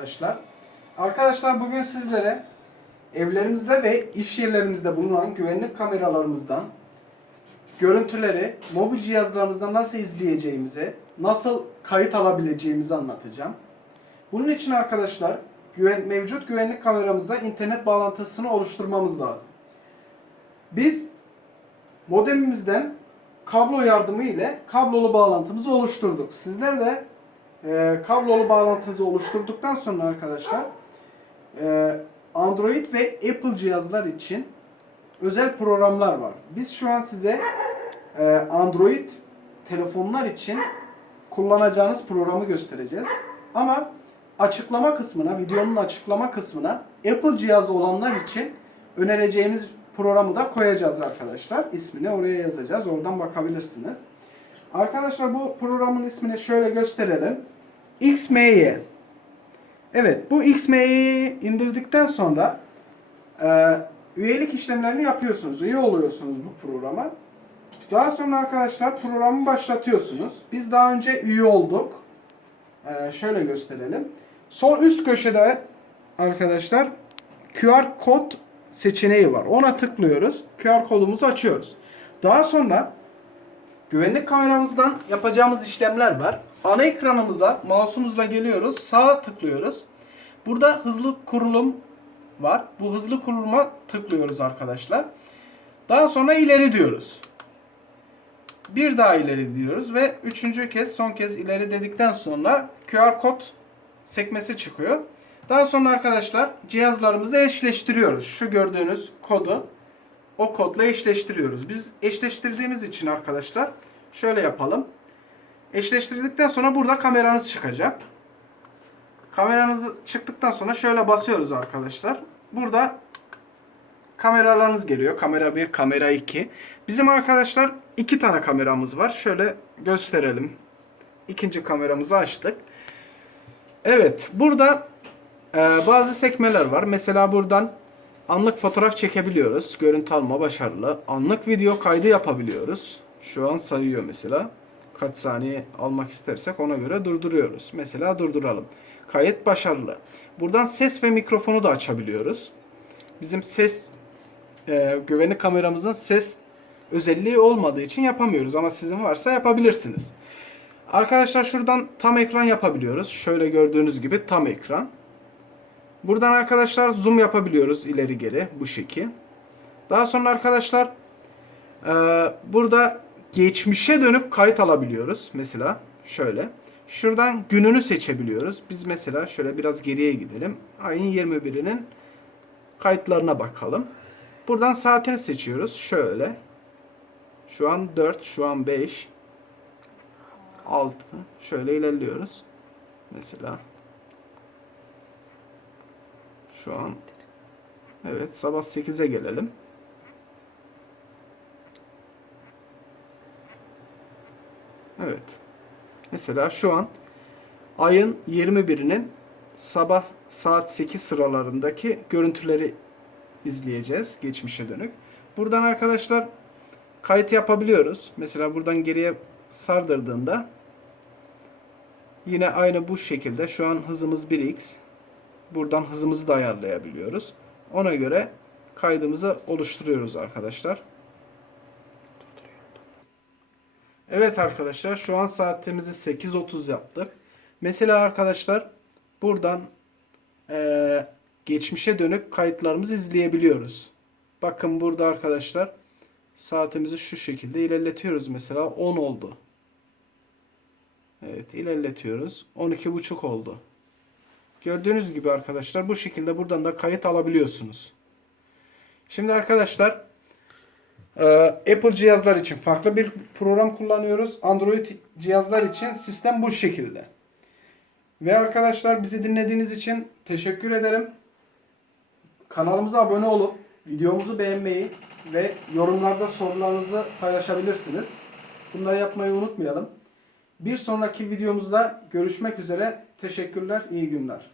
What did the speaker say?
arkadaşlar. Arkadaşlar bugün sizlere evlerimizde ve iş yerlerimizde bulunan güvenlik kameralarımızdan görüntüleri mobil cihazlarımızdan nasıl izleyeceğimizi, nasıl kayıt alabileceğimizi anlatacağım. Bunun için arkadaşlar güven, mevcut güvenlik kameramıza internet bağlantısını oluşturmamız lazım. Biz modemimizden kablo yardımı ile kablolu bağlantımızı oluşturduk. Sizler de e, kablolu bağlantınızı oluşturduktan sonra arkadaşlar e, Android ve Apple cihazlar için özel programlar var. Biz şu an size e, Android telefonlar için kullanacağınız programı göstereceğiz. Ama açıklama kısmına, videonun açıklama kısmına Apple cihazı olanlar için önereceğimiz programı da koyacağız arkadaşlar. İsmini oraya yazacağız. Oradan bakabilirsiniz. Arkadaşlar bu programın ismini şöyle gösterelim. XMY. Evet bu XMY'yi indirdikten sonra e, üyelik işlemlerini yapıyorsunuz. Üye oluyorsunuz bu programa. Daha sonra arkadaşlar programı başlatıyorsunuz. Biz daha önce üye olduk. E, şöyle gösterelim. Sol üst köşede arkadaşlar QR kod seçeneği var. Ona tıklıyoruz. QR kodumuzu açıyoruz. Daha sonra güvenlik kameramızdan yapacağımız işlemler var. Ana ekranımıza mouse'umuzla geliyoruz. Sağa tıklıyoruz. Burada hızlı kurulum var. Bu hızlı kuruluma tıklıyoruz arkadaşlar. Daha sonra ileri diyoruz. Bir daha ileri diyoruz ve üçüncü kez son kez ileri dedikten sonra QR kod sekmesi çıkıyor. Daha sonra arkadaşlar cihazlarımızı eşleştiriyoruz. Şu gördüğünüz kodu o kodla eşleştiriyoruz. Biz eşleştirdiğimiz için arkadaşlar şöyle yapalım. Eşleştirdikten sonra burada kameranız çıkacak. Kameranız çıktıktan sonra şöyle basıyoruz arkadaşlar. Burada kameralarınız geliyor. Kamera 1, kamera 2. Bizim arkadaşlar iki tane kameramız var. Şöyle gösterelim. İkinci kameramızı açtık. Evet, burada e, bazı sekmeler var. Mesela buradan anlık fotoğraf çekebiliyoruz. Görüntü alma başarılı. Anlık video kaydı yapabiliyoruz. Şu an sayıyor mesela. Kaç saniye almak istersek ona göre durduruyoruz. Mesela durduralım. Kayıt başarılı. Buradan ses ve mikrofonu da açabiliyoruz. Bizim ses e, güvenlik kameramızın ses özelliği olmadığı için yapamıyoruz ama sizin varsa yapabilirsiniz. Arkadaşlar şuradan tam ekran yapabiliyoruz. Şöyle gördüğünüz gibi tam ekran. Buradan arkadaşlar zoom yapabiliyoruz ileri geri bu şekil. Daha sonra arkadaşlar e, burada geçmişe dönüp kayıt alabiliyoruz. Mesela şöyle. Şuradan gününü seçebiliyoruz. Biz mesela şöyle biraz geriye gidelim. Ayın 21'inin kayıtlarına bakalım. Buradan saatini seçiyoruz. Şöyle. Şu an 4, şu an 5, 6. Şöyle ilerliyoruz. Mesela. Şu an Evet sabah 8'e gelelim. Evet. Mesela şu an ayın 21'inin sabah saat 8 sıralarındaki görüntüleri izleyeceğiz geçmişe dönük. Buradan arkadaşlar kayıt yapabiliyoruz. Mesela buradan geriye sardırdığında yine aynı bu şekilde şu an hızımız 1x. Buradan hızımızı da ayarlayabiliyoruz. Ona göre kaydımızı oluşturuyoruz arkadaşlar. Evet arkadaşlar şu an saatimizi 8.30 yaptık. Mesela arkadaşlar buradan eee, geçmişe dönük kayıtlarımızı izleyebiliyoruz. Bakın burada arkadaşlar saatimizi şu şekilde ilerletiyoruz. Mesela 10 oldu. Evet ilerletiyoruz. 12.30 oldu. Gördüğünüz gibi arkadaşlar bu şekilde buradan da kayıt alabiliyorsunuz. Şimdi arkadaşlar ee, Apple cihazlar için farklı bir program kullanıyoruz. Android cihazlar için sistem bu şekilde. Ve arkadaşlar bizi dinlediğiniz için teşekkür ederim. Kanalımıza abone olup videomuzu beğenmeyi ve yorumlarda sorularınızı paylaşabilirsiniz. Bunları yapmayı unutmayalım. Bir sonraki videomuzda görüşmek üzere. Teşekkürler, iyi günler.